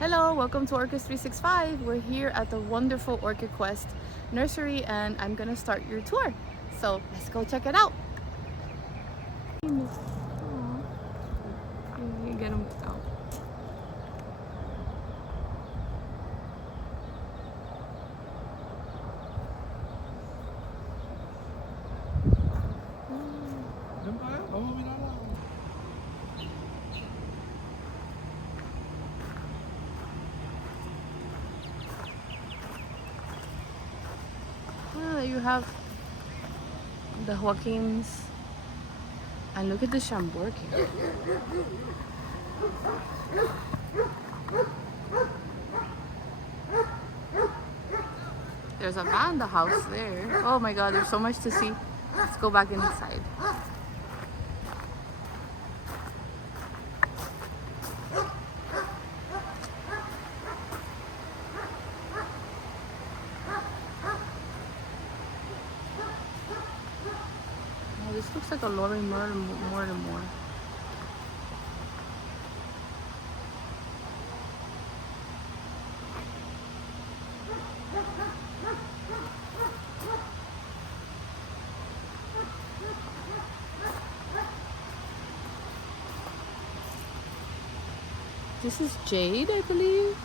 Hello, welcome to Orchid 365. We're here at the wonderful Orchid Quest Nursery and I'm gonna start your tour. So let's go check it out. You get them out. There you have the Joaquims. And look at the Chambord here. There's a Vanda house there. Oh my god, there's so much to see. Let's go back inside. Oh, this looks like a Lori Mortimer. This is Jade, I believe.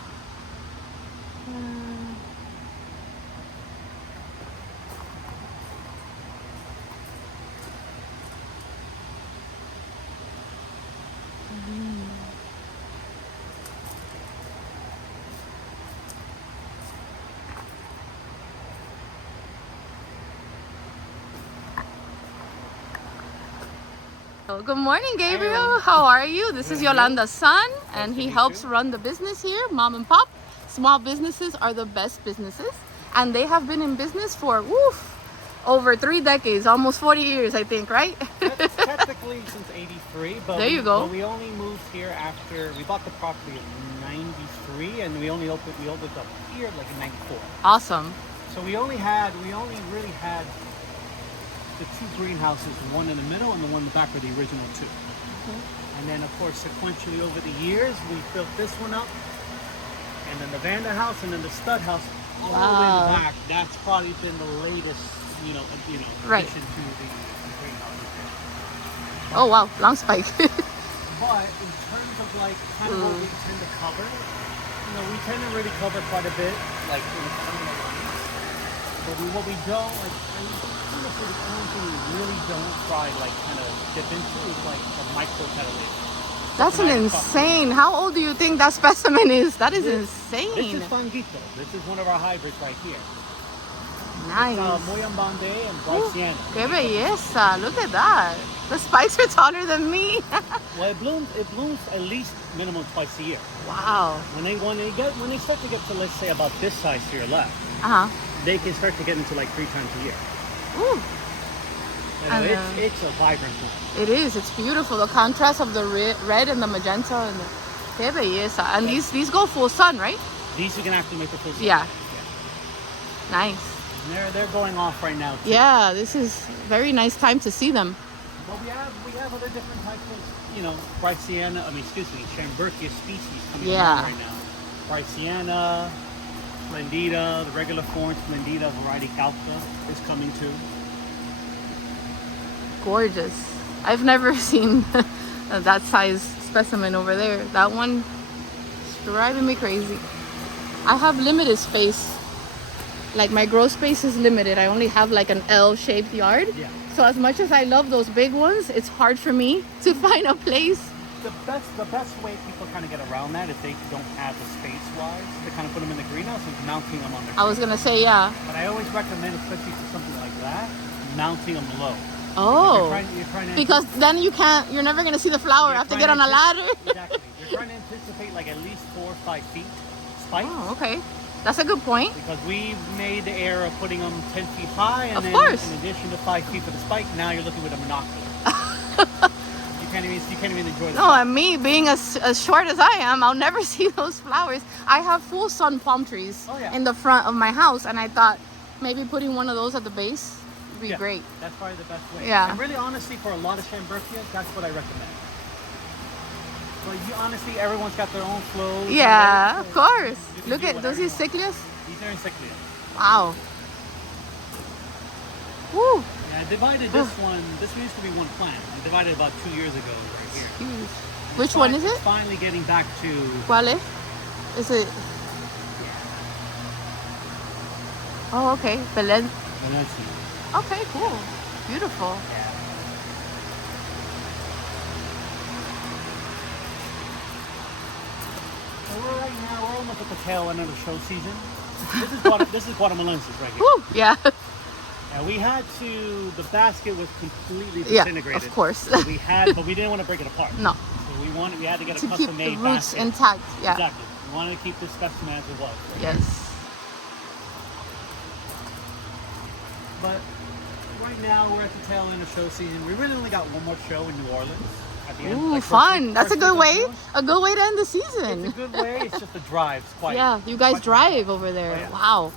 Good morning, Gabriel. How are you? This is Yolanda's son, and he helps run the business here, mom and pop. Small businesses are the best businesses, and they have been in business for over 3 decades, almost 40 years, I think, right? That's technically since '83, but there you go. But we only moved here after we bought the property in '93, and we opened up here like in '94. Awesome. So we only really had the 2 greenhouses, one in the middle and the one in the back were the original 2. And then of course sequentially over the years we built this one up, and then the Vanda house, and then the stud house all the way in the back. That's probably been the latest, right, addition to the greenhouses. Oh wow, long spike. But in terms of like kind of what we tend to cover, we tend to really cover quite a bit, like in the lines. But what we don't like, the only thing we really don't try like kind of dip into is like the micro Cattleya. That's an insane. How old do you think that specimen is? That is insane. This is Fangito. This is one of our hybrids right here. Nice. It's Moyambande and Bryciana. Que belleza. Look at that. The spikes are taller than me. Well, it blooms at least minimum twice a year. Wow. When they start to get to, let's say, about this size to your left, they can start to get into like 3 times a year. Ooh. It's a vibrant plant. It is. It's beautiful. The contrast of the red and the magenta and the que belleza. And these go full sun, right? These you can actually make the full sun. Yeah. Nice. And they're going off right now too. Yeah, this is very nice time to see them. But we have other different types of, Bryciana, Chambertia species coming along right now. Bryciana, Splendida, the regular foreign Splendida variety Calca is coming too. Gorgeous. I've never seen that size specimen over there. That one is driving me crazy. I have limited space. Like my grow space is limited. I only have like an L-shaped yard. Yeah. So as much as I love those big ones, it's hard for me to find a place. The best way people kind of get around that, if they don't have the space-wise, to kind of put them in the greenhouse is mounting them on their I was gonna say, yeah. But I always recommend, especially for something like that, mounting them low. Oh. You're trying to because then you're never gonna see the flower. I have to get on a ladder. Exactly. You're trying to anticipate like at least 4 or 5 feet spikes. Oh, okay. That's a good point. Because we made the error of putting them 10 feet high, and then in addition to 5 feet for the spike, now you're looking with a monocular. You can't even enjoy the No, and me being as short as I am, I'll never see those flowers. I have full sun palm trees in the front of my house, and I thought maybe putting one of those at the base would be great. That's probably the best way. Yeah. And really, honestly, for a lot of Chambertia, that's what I recommend. But you honestly, everyone's got their own flows. Yeah, of course. You can Look do at whatever those you are want. Cyclias. These are encyclia. Wow. Woo. Yeah, I divided this one. This one used to be one plant. I divided about 2 years ago right here. Huge. Which one is it? It's finally getting back to. ¿Cuál es? Is it? Oh, okay. Valencia. Okay, cool. Beautiful. So we're almost at the tail end of the show season. This is Guatemalensis right here. Woo. Yeah. And we had to. The basket was completely disintegrated. Yeah, of course. So but we didn't want to break it apart. No. So we had to get a To keep custom the made roots basket. intact. Yeah. Exactly. We wanted to keep this specimen as it was. Right? Yes. But right now we're at the tail end of show season. We really only got one more show in New Orleans at the end. Ooh, like fun. That's a first good week way. of June. A good way to end the season. It's a good way. It's just the drive's quite. Yeah, you guys quite drive over there. Oh, yeah. Wow.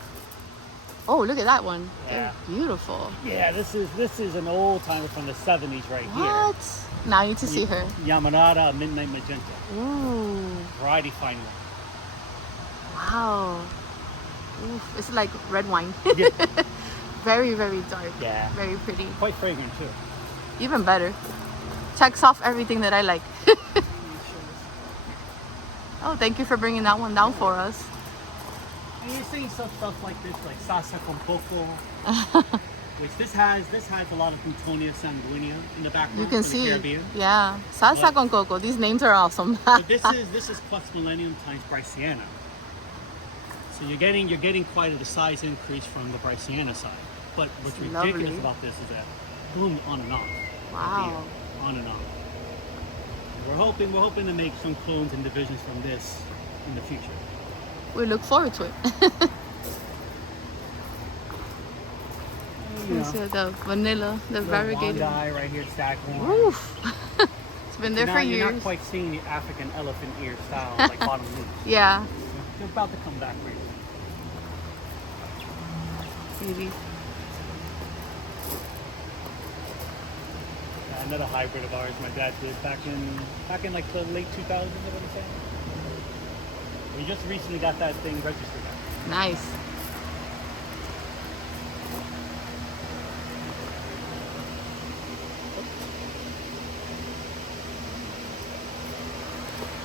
Oh, look at that one. Yeah. They're beautiful. Yeah, this is an old timer from the 70s right What? Now I need to see her. Yamanada Midnight Magenta. Ooh. Variety fine one. Wow. Oof. It's like red wine. Yeah. Very, very dark. Yeah. Very pretty. Quite fragrant too. Even better. Checks off everything that I like. Oh, thank you for bringing that one down for us. And you're seeing some stuff like this, like Sasa con Coco, which this has a lot of Plutonia sanguinea in the background. You can from the see. Caribbean. Yeah. Salsa But- con coco. These names are awesome. But this is Quest Millennium times Bryceana. So you're getting quite a size increase from the Bryceana side. But what's It's ridiculous lovely. about this is that bloom on and off. Wow. On and off. We're hoping to make some clones and divisions from this in the future. We look forward to it. You Let's see the vanilla, the variegated. Wanda right here, staghorn. Oof. It's been there Now for you're years. not quite seeing the African elephant ear style like bottom loop. Yeah. They're about to come back right Maybe. Another hybrid of ours my dad did back in like the late 2000s, I want to say. We just recently got that thing registered. Nice.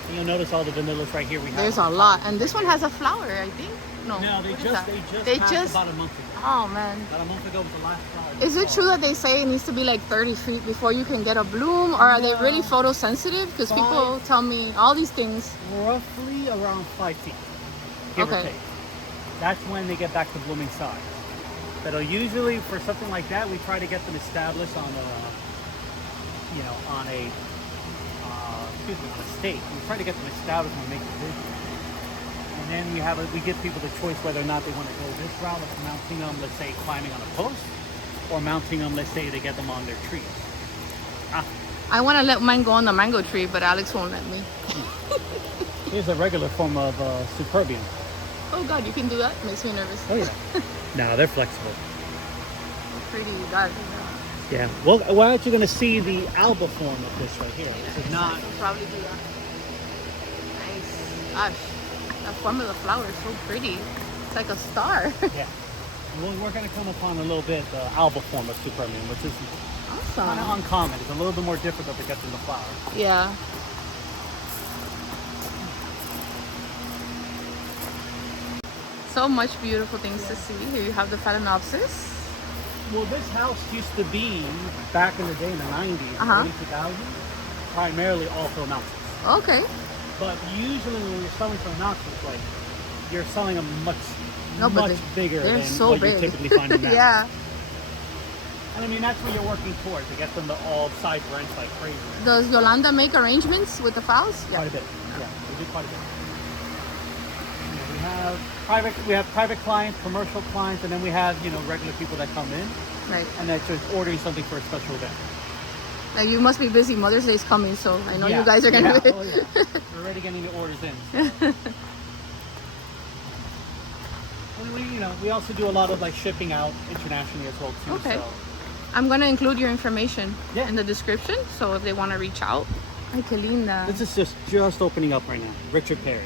And you'll notice all the vanillas right here we have. There's a lot. And this one has a flower, I think. No. No, what is that? they just about a month ago. Oh, man. About a month ago was the last flower. Is it true that they say it needs to be like 30 feet before you can get a bloom? Or are they really photosensitive? Because people tell me all these things. Roughly around 5 feet, give or Okay. take. That's when they get back to blooming size. But usually for something like that, we try to get them established on on a stake. We try to get them established when we make the vision. And then we give people the choice whether or not they want to go this route of mounting them, let's say climbing on a post, or mounting them, let's say to get them on their trees. I want to let mine go on the mango tree, but Alex won't let me. Here's a regular form of superbium. Oh, God, you can do that? Makes me nervous. Oh yeah. No, they're flexible. Pretty dark. Yeah. Well, we're actually going to see the alba form of this right here. This is not. I'll probably do that. Nice. Gosh, that form of the flower is so pretty. It's like a star. Yeah. Well, we're going to come upon a little bit the alba form of superbium, which is kind of Awesome. uncommon. It's a little bit more difficult to get in the flower. Yeah. So much beautiful things to see. Here you have the Phalaenopsis. Well, this house used to be, back in the day in the 90s, early 2000s, primarily all Phalaenopsis. Okay. But usually when you're selling Phalaenopsis, like, you're selling a much bigger they're than so what big. you typically find in that. Yeah. And I mean, that's what you're working towards, to get them to all side branch like crazy. Does Yolanda make arrangements with the phals? Yeah. Quite a bit. Yeah, we do quite a bit. We have private clients, commercial clients, and then we have, regular people that come in Right. and that's just ordering something for a special event. Like you must be busy. Mother's Day is coming, so I know Yeah, you guys are gonna be. Oh, yeah. We're already getting the orders in. So. And we also do a lot of like shipping out internationally as well too. Okay. So. I'm gonna include your information Yeah. in the description, so if they want to reach out, Ay, qué linda. This is just opening up right now. Richard Perry.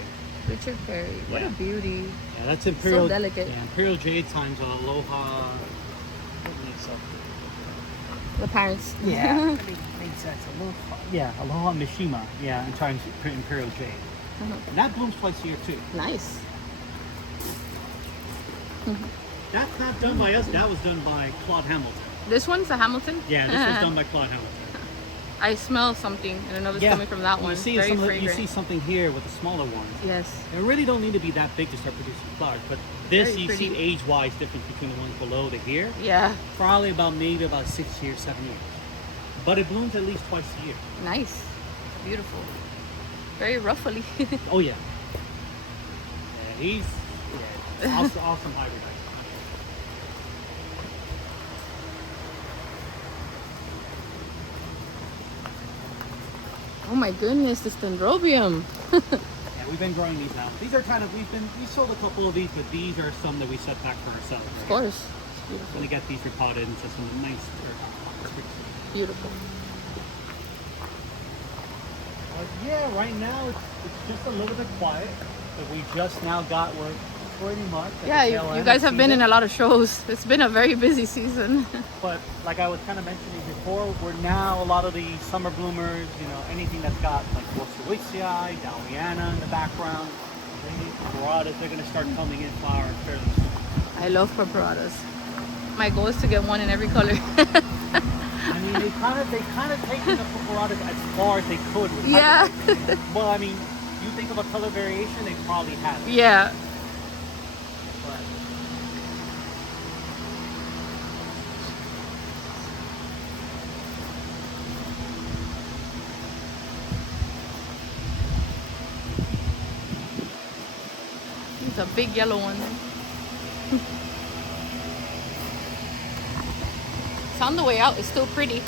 Richard Perry. What Yeah. a beauty. Yeah, that's Imperial. So delicate. Yeah, Imperial Jade times Aloha. The parents. Yeah. I mean, makes sense. Aloha. Yeah, Aloha Mishima. Yeah, and times Imperial Jade. And that blooms twice a year too. Nice. That's not done by us. That was done by Claude Hamilton. This one's a Hamilton? Yeah, this was done by Claude Hamilton. I smell something. I don't know if it's coming from that one. You see, Very you fragrant. see something here with the smaller ones. Yes. They really don't need to be that big to start producing flowers, but this Very you pretty. see age-wise difference between the ones below to here. Yeah. Probably maybe about 6 years, 7 years. But it blooms at least twice a year. Nice. Beautiful. Very ruffly. Oh yeah. Yeah, he's awesome hybrid. Oh my goodness, this dendrobium. Yeah, we've been growing these now. These are we sold a couple of these, but these are some that we set back for ourselves. Of course. We're gonna get these repotted into some nice Beautiful. yeah, right now it's just a little bit quiet, but we just now got we're pretty much at Yeah, the tail you end guys of have been in season. a lot of shows. It's been a very busy season. But like I was kind of mentioning before, we're now a lot of the summer bloomers, anything that's got like Roxy, Daliana in the background, Paradas, they're gonna start coming in flowering fairly soon. I love preparadas. My goal is to get one in every color. I mean, they kind of taken the Paradas as far as they could. With Yeah. hybridizing. Well, I mean, you think of a color variation, they probably have it. Yeah. But It's a big yellow one. It's on the way out. It's still pretty.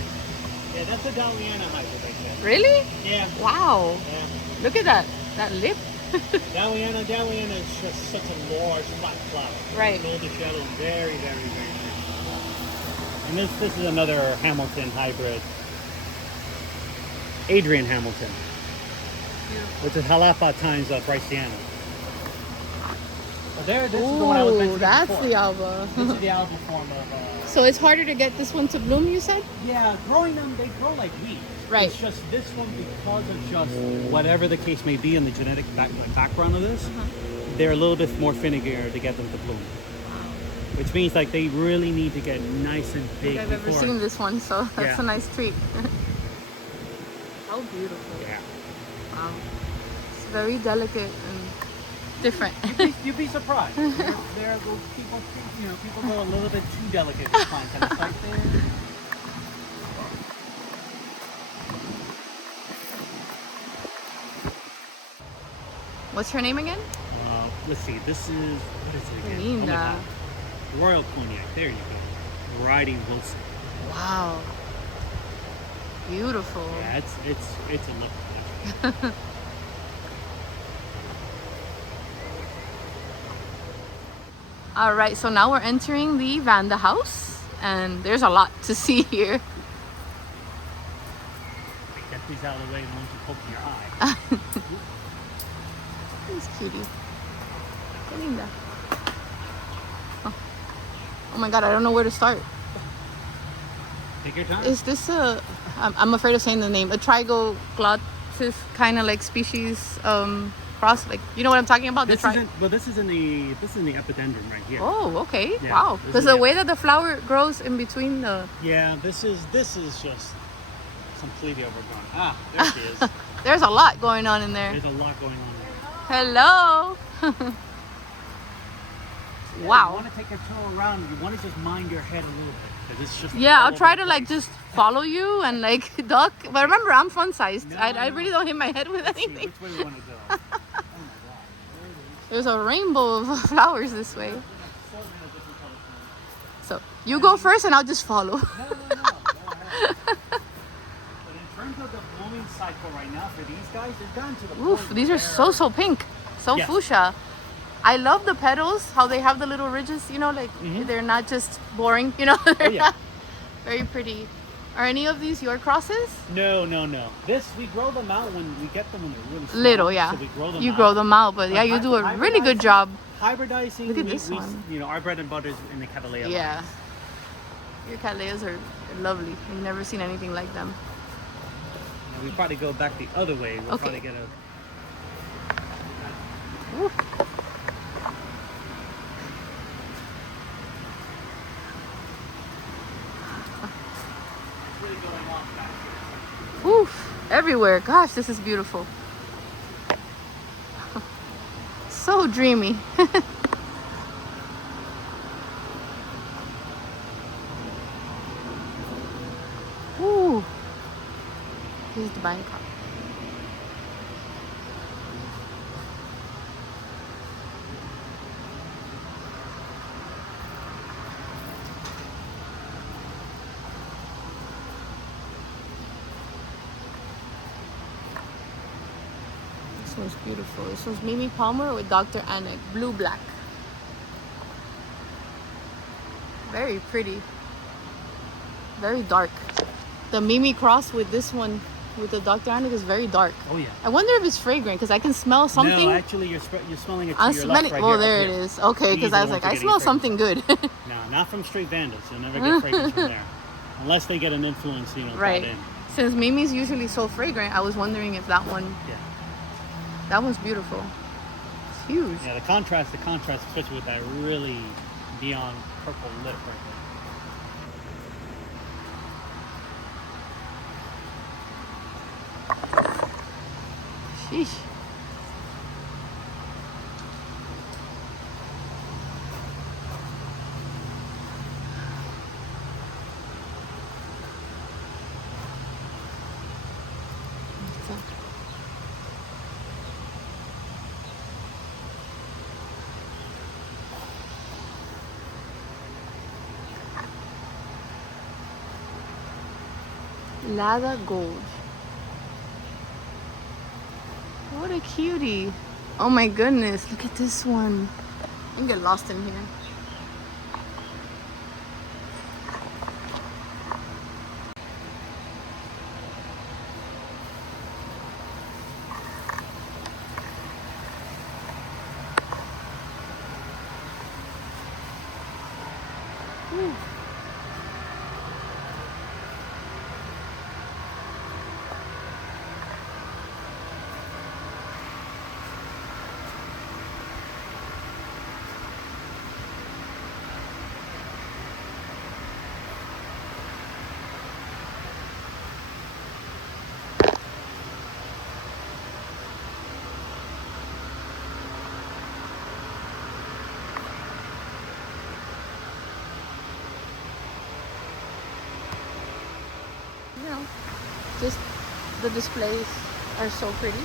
yeah, that's a Daliana hybrid right there. Really? Yeah. Wow. Yeah. Look at that. That lip. Daliana is just such a large flat flower. Right. Goldish yellow, very, very, very pretty. And this is another Hamilton hybrid. Adrian Hamilton. Beautiful. Which is Jalapa times Bryceana. But this is the one I was Ooh, mentioning that's before. the alba. This is the alba form of... So it's harder to get this one to bloom, you said? yeah, growing them, they grow like weeds. Right. It's just this one, because of just whatever the case may be in the genetic background of this, they're a little bit more finniger to get them to bloom. Which means like they really need to get nice and big. I've ever before- seen this one, so that's Yeah. a nice treat. How beautiful. Yeah. Wow. It's very delicate and different. You'd be surprised. There those people, people go a little bit too delicate with plants, and it's like they're... What's her name again? Let's see. This is what is it again? Linda. God. Royal Cognac. There you go. Variety Wilson. Wow. Beautiful. Yeah, it's a look. All right, so now we're entering the Vanda house, and there's a lot to see here. Get these out of the way and once you poke your eye. This cutie. Qué linda. Oh my God, I don't know where to start. Take your time. Is this a? I'm afraid of saying the name. A trigoglottis kind of like species cross, like you know what I'm talking about? This is in the epidendrum right here. Oh, okay. Yeah, Wow. this Because is the it. way that the flower grows in between the. Yeah, this is just completely overgrown. Ah, there she is. There's a lot going on in there. There's a lot going on there. Hello. You Wow. want to take a tour around. You want to just mind your head a little bit because it's just. Yeah, all I'll try over to the like place. just follow you and like duck. But remember, I'm fun sized. No, I no. really don't hit my head with Let's see, anything. which way we want to go? Oh my God. There it is. There's a rainbow of flowers this way. Assortment of different color plants. So you go first and I'll just follow. No. Go ahead. But in terms of the blooming cycle right now for these guys, they're down to the Oof, point these where are so pink. So Yes. fuchsia. I love the petals, how they have the little ridges, like they're not just boring, Oh, yeah. Very pretty. Are any of these your crosses? No. This, we grow them out when we get them when they're really small. Little, yeah. So we grow them You out. grow them out, but yeah, you do a really good job. Hybridizing, Look at this one. you know, our bread and butter is in the Cattleya Yeah. lines. Your Cattleyas are lovely. I've never seen anything like them. And we probably go back the other way. We'll Okay. probably get a... Ooh. really going off back here. Oof, everywhere. Gosh, this is beautiful. So dreamy. Ooh. Here's the Bangkok. This one's beautiful. This one's Mimi Palmer with Dr. Anik, blue black. Very pretty. Very dark. The Mimi cross with this one, with the Dr. Anik, is very dark. Oh yeah. I wonder if it's fragrant because I can smell something. No, actually, you're smelling it to I'm your smelling. left right Oh, here, there up it here. is. Okay, because These are I the was ones like, that I get smell fragrance. something good. No, not from straight Vandas. You'll never get fragrance from there. Unless they get an influence, you know, Right. brought in. Since Mimi's usually so fragrant, I was wondering if that one. Yeah. That one's beautiful. It's huge. Yeah, the contrast, especially with that really neon purple lip right there. Sheesh. Lada Gold. What a cutie. Oh my goodness, look at this one. I can get lost in here. Ooh. You know, just the displays are so pretty.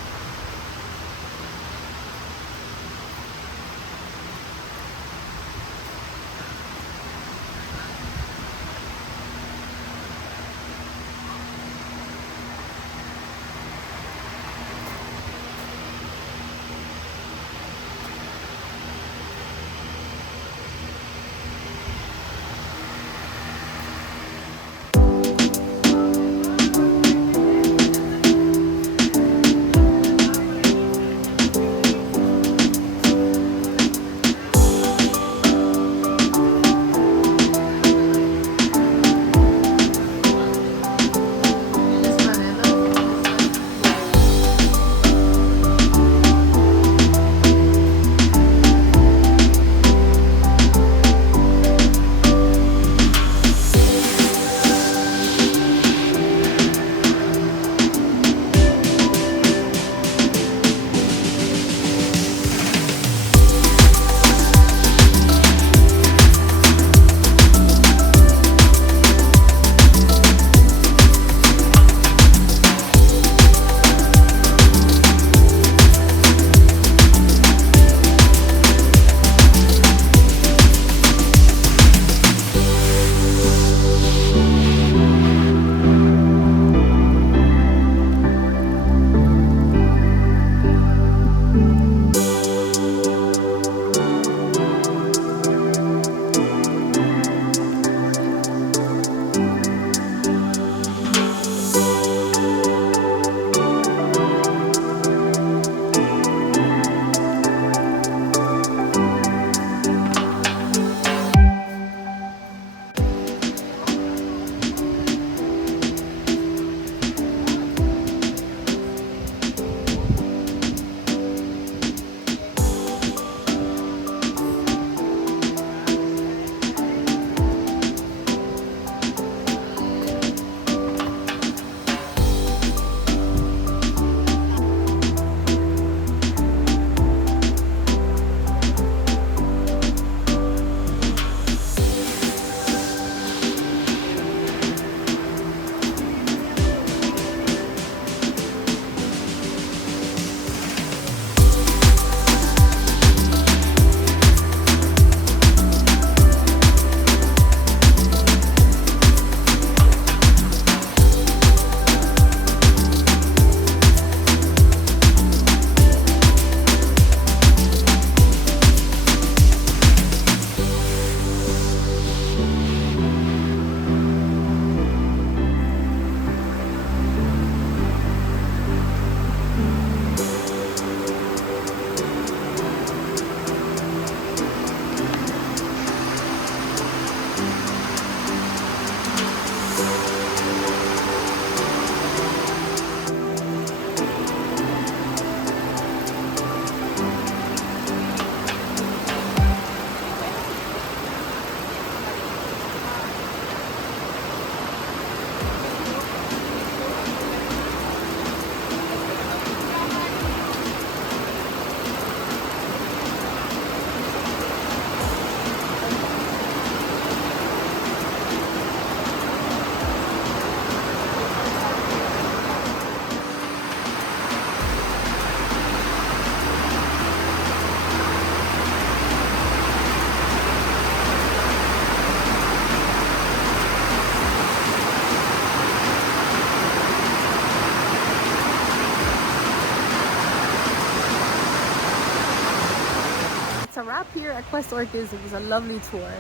wrap here at Quest Orchids. It was a lovely tour,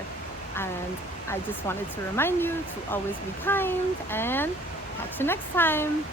and I just wanted to remind you to always be kind, and catch you next time.